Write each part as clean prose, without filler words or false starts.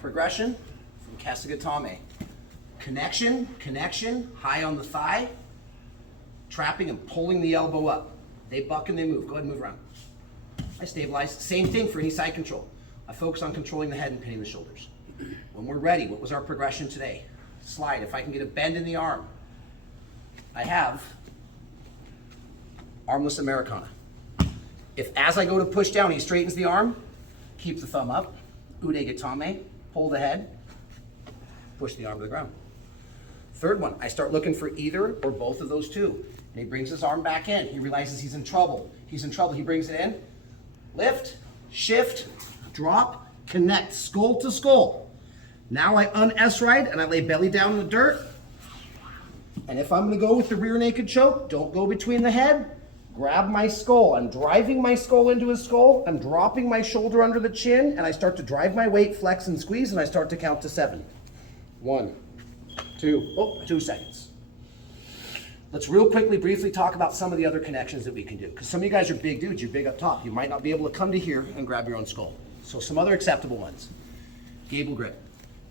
progression from Kesa Gatame. Connection, connection, high on the thigh, trapping and pulling the elbow up. They buck and they move. Go ahead and move around. I stabilize. Same thing for any side control. I focus on controlling the head and pinning the shoulders. When we're ready, what was our progression today? Slide. If I can get a bend in the arm, I have armless Americana. If as I go to push down, he straightens the arm, keep the thumb up, Ude Gatame, pull the head, push the arm to the ground. Third one, I start looking for either or both of those two. And he brings his arm back in. He realizes he's in trouble. He's in trouble. He brings it in. Lift, shift, drop, connect, skull to skull. Now I un-S ride and I lay belly down in the dirt. And if I'm going to go with the rear naked choke, don't go between the head. Grab my skull. I'm driving my skull into his skull. I'm dropping my shoulder under the chin, and I start to drive my weight, flex and squeeze, and I start to count to 7. 1, 2, 2 seconds. Let's real quickly, briefly talk about some of the other connections that we can do. Because some of you guys are big dudes, you're big up top. You might not be able to come to here and grab your own skull. So some other acceptable ones. Gable grip.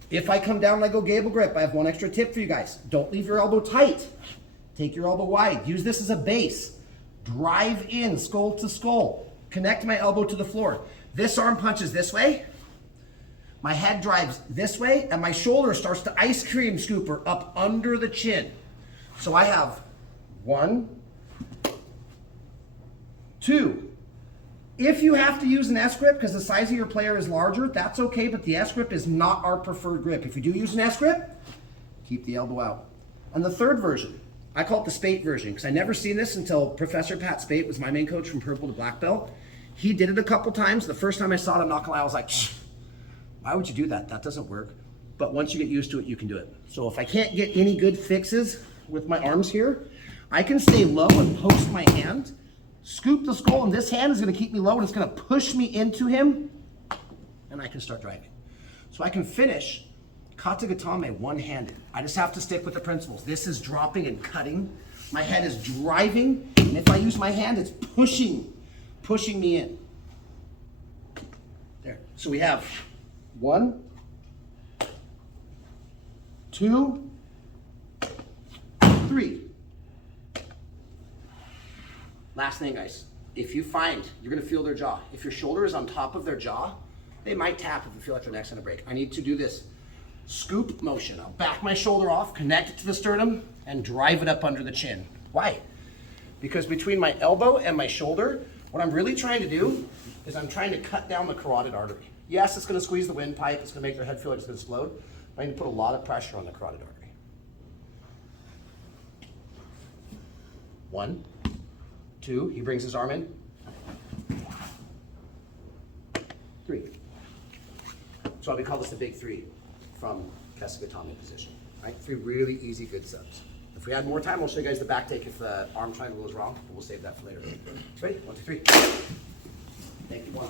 If I come down and I go gable grip, I have one extra tip for you guys. Don't leave your elbow tight. Take your elbow wide. Use this as a base. Drive in, skull to skull. Connect my elbow to the floor. This arm punches this way. My head drives this way, and my shoulder starts to ice cream scooper up under the chin. So I have 1, 2. If you have to use an S grip because the size of your player is larger, that's okay, but the S grip is not our preferred grip. If you do use an S grip, keep the elbow out. And the third version, I call it the Spate version because I never seen this until Professor Pat Spate was my main coach from purple to black belt. He did it a couple times. The first time I saw it, I'm not gonna lie, I was like, why would you do that? That doesn't work. But once you get used to it, you can do it. So if I can't get any good fixes with my arms here, I can stay low and post my hand, scoop the skull, and this hand is gonna keep me low and it's gonna push me into him, and I can start driving. So I can finish Kesa Gatame one-handed. I just have to stick with the principles. This is dropping and cutting. My head is driving, and if I use my hand, it's pushing me in. There. So we have 1, 2, 3. Last thing, guys. If you find you're gonna feel their jaw, if your shoulder is on top of their jaw, they might tap if you feel like their neck's gonna break. I need to do this scoop motion. I'll back my shoulder off, connect it to the sternum, and drive it up under the chin. Why? Because between my elbow and my shoulder, what I'm really trying to do is I'm trying to cut down the carotid artery. Yes, it's gonna squeeze the windpipe, it's gonna make their head feel like it's gonna explode, but I need to put a lot of pressure on the carotid artery. 1, 2, he brings his arm in. 3. So we call this the big 3 from Kesa Gatame position. Right? 3 really easy, good subs. If we had more time, we'll show you guys the back take if the arm triangle goes wrong, but we'll save that for later. Ready? 1, 2, 3. Thank you, 1.